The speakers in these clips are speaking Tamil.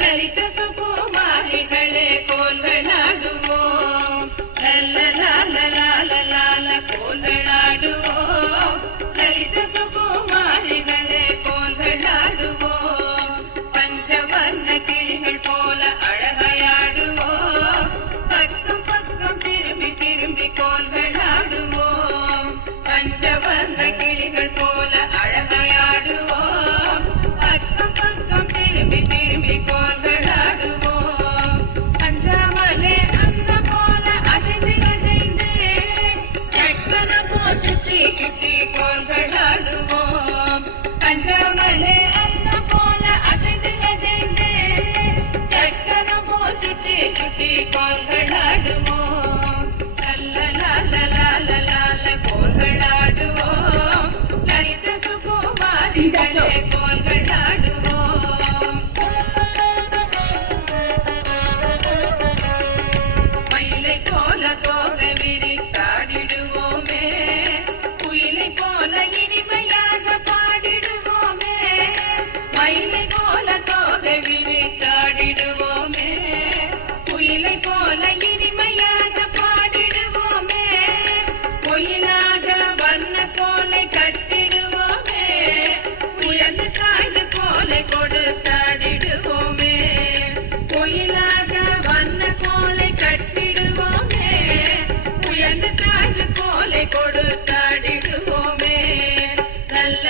ಲಲಿತ ಸುಕುಮಾರಿಗಳೇ ಕೋಲ್ಗಳಾಡುವೋ ಲಲ್ಲ ಕೋಲ್ಗಳಾಡುವೋ ಲಲಿತ ಸುಕುಮಾರಿಗಳೇ ಕೋಲ್ಗಳಾಡುವೋ பஞ்சவர்ண கிளிகள் போல அழகையாடுவோ பக்கம் பக்கம் திரும்பி திரும்பி கோல்களாடுவோம் பஞ்சவர்ண கிளிகள் போல அழகையாடுவோ பக்கம் பக்கம் திரும்பி திரும்பி கோல்களாடுவோம் அஞ்சாமலே அந்த போல அசைந்து அசைந்து சக்கன போல் சுற்றி சுற்றி கோல்களாடுவோம் அஞ்சாமலே அந்த போல அசைந்து அசைந்து சக்கன போல் சுற்றி சுற்றி கோல்களாடுவோம் லல்ல கோல்களாடுவோம் லலித சுகுமாரிகளே கோல்களாடுவோம் மயிலை போல தோகை விரித்தாடிடுவோமே குயிலை போல இனிமையாக பாடிடுவோமே மயிலை போல தோகை விரித்தாடிடுவோமே குயிலை போல இனிமையாக பாடிடுவோமே கோயிலாக வண்ண கோலை கட்டிடுவோமே உயர்ந்து தாழ்ந்து கோலை கொடுத்தாடிடுவோமே கோயிலாக வண்ண கோலை கட்டிடுவோமே உயர்ந்து தாழ்ந்து கோலை கொடுத்தாடிடுவோமே லல்ல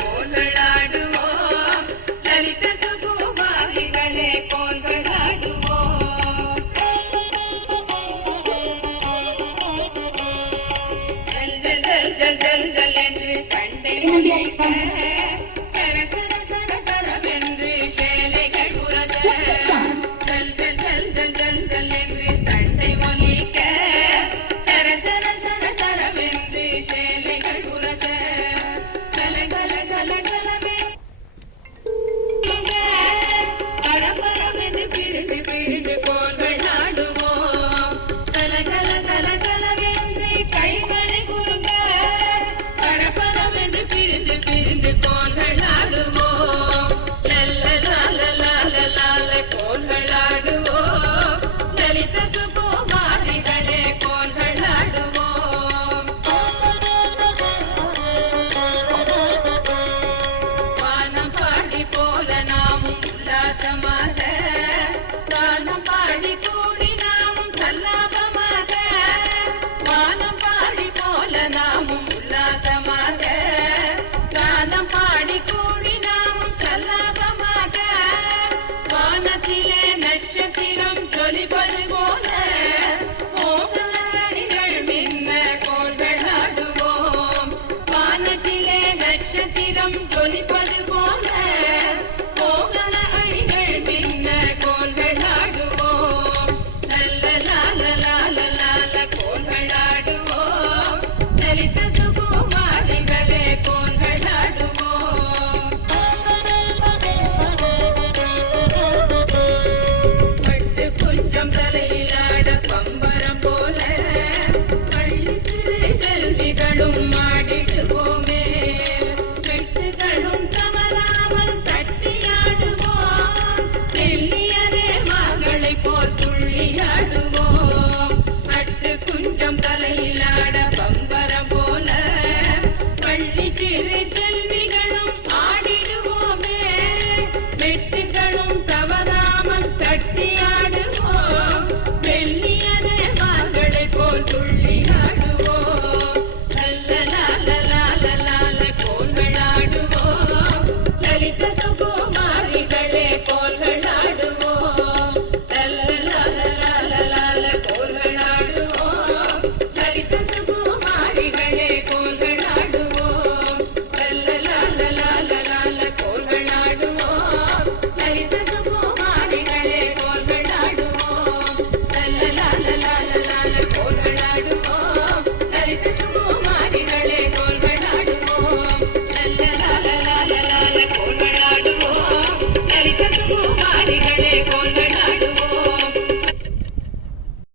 கோல்களாடுவோம் லலித சுகுமாரிகளே கோல்களாடுவோம் ஜல் என்று சண்டை முடிக்க சர சர சர சரவென்று சேலைகள் உரச ஜல் என்று சண்டை ஒலிக்க சர சர சர சரவென்று சேலைகள் உரச கல கல கல கலவே பரபரவென்று பிரிந்து பிரிந்து கோல்களாடுவோம் கல கல கல கலவென்று கைகளை குறுங்க பரபரவென்று பிரிந்து பிரிந்து கோல்களாடுவோம் லல்ல கோல்களாடுவோம் லலித சுகுமாரிகளே கோல்களாடுவோம் வானம் பாடி போல நாமும் உல்லாசமாக வானம் பாடி கூடி நாமும் சல்லாபமாக வானம் பாடி போல நாமும் உல்லாசமாக கானம் பாடி கூடி நாமும் சல்லாபமாக வானத்திலே நட்சத்திரம் ஜொலிப்பது போல மோகனடிகள் மின்ன கோல்களாடுவோம் வானத்திலே நட்சத்திரம் ஜொலிப்பது